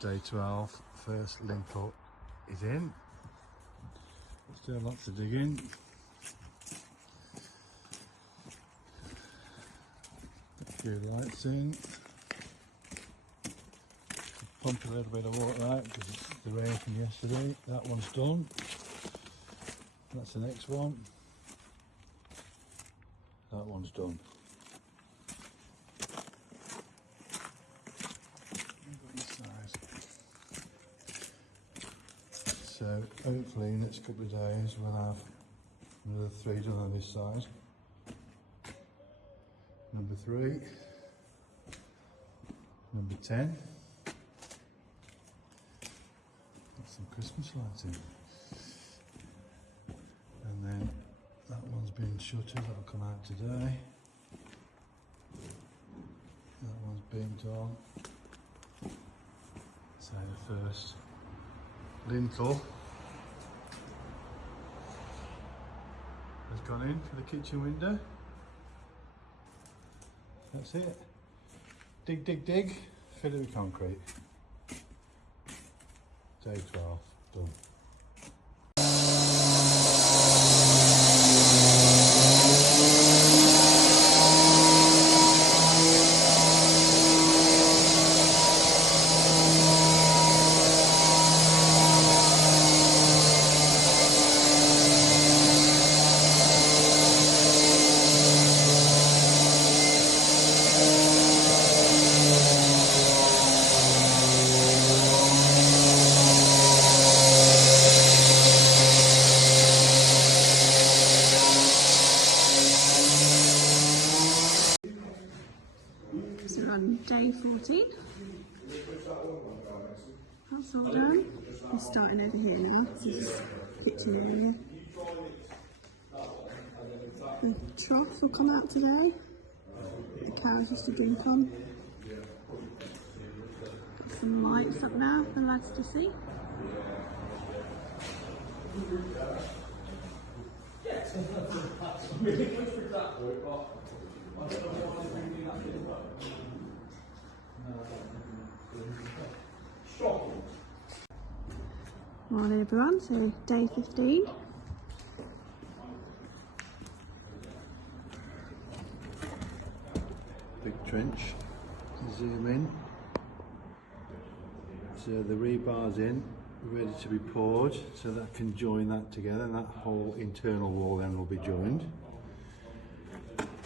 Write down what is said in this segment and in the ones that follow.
Day 12, first lintel is in. Still lots of digging. A few lights in. Pump a little bit of water out because it's the rain from yesterday. That one's done. That's the next one. That one's done. So hopefully next couple of days we'll have another 3 done on this side. Number 3, number 10. Got some Christmas lights in. And then that one's been shuttered, that'll come out today. That one's been done. So the first lintel has gone in for the kitchen window. That's it. Dig, dig, dig, fill it with concrete. Day 12, done. So we're on day 14. That's all done. We're starting over here now. This is kitchen area. The trough will come out today. The cows used to drink on. Got some lights up now for the lads to see. Morning everyone, so day 15. Big trench, zoom in. So the rebar's in, ready to be poured, so that can join that together, and that whole internal wall then will be joined.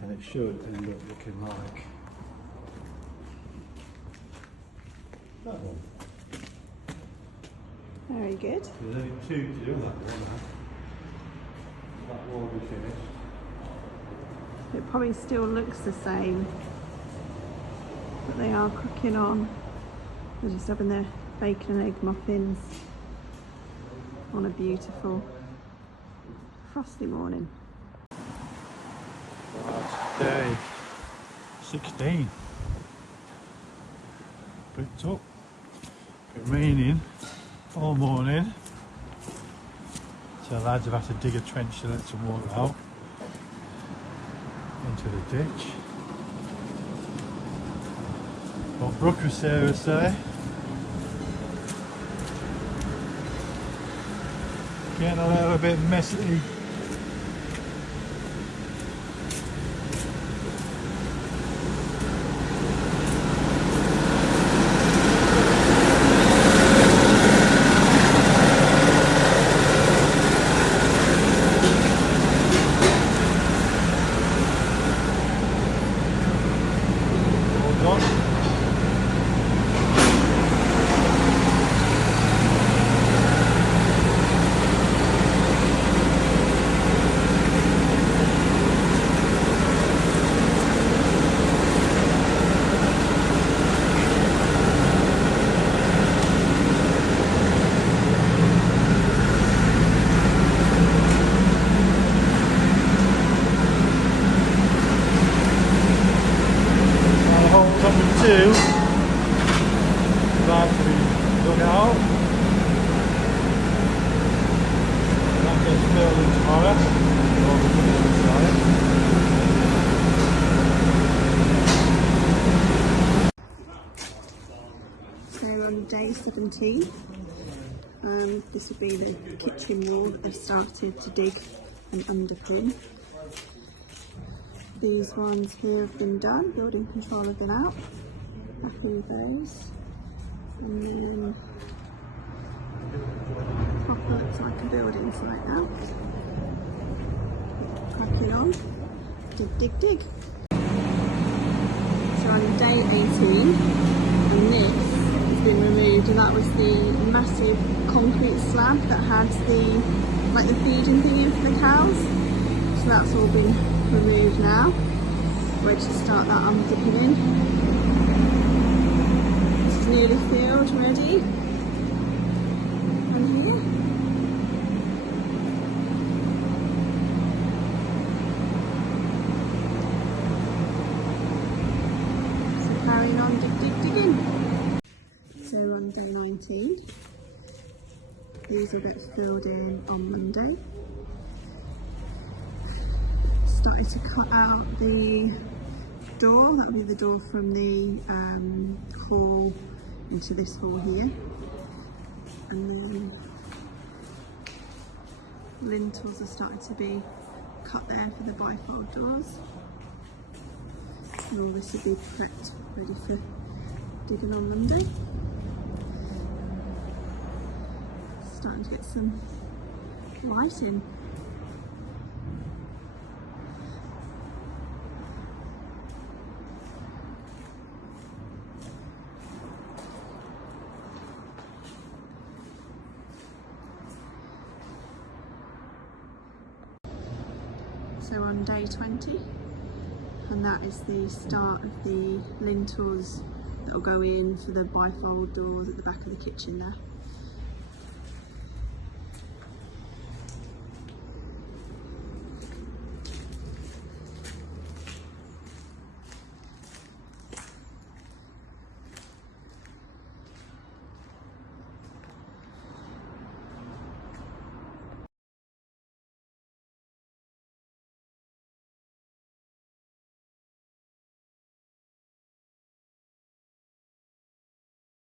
And it should end up looking like that one. Very good. There's only 2 to do on that one now. That wall will be finished. It probably still looks the same, but they are cooking on. They're just having their bacon and egg muffins on a beautiful frosty morning. Day 16. Bricked up. Been raining all morning, so lads have had to dig a trench to let some water out into the ditch. What Brooke and Sarah say, getting a little bit messy. day 17. This would be the kitchen wall that they've started to dig and underpin. These ones here have been done, building control have been out. Happy with those. And then proper looks like a building site now. Cracking on. Dig, dig, dig. So on day 18, and this has been removed, and that was the massive concrete slab that had the feeding thing in for the cows. So that's all been removed now. Ready to start that underpinning. This is nearly filled, ready. And here. So carrying on, digging. So on day 19, these will get filled in on Monday. Started to cut out the door, that'll be the door from the hall into this hall here. And then lintels are starting to be cut there for the bifold doors. And all this will be prepped, ready for digging on Monday. Starting to get some lighting. So on day 20, and that is the start of the lintels that will go in for the bifold doors at the back of the kitchen there.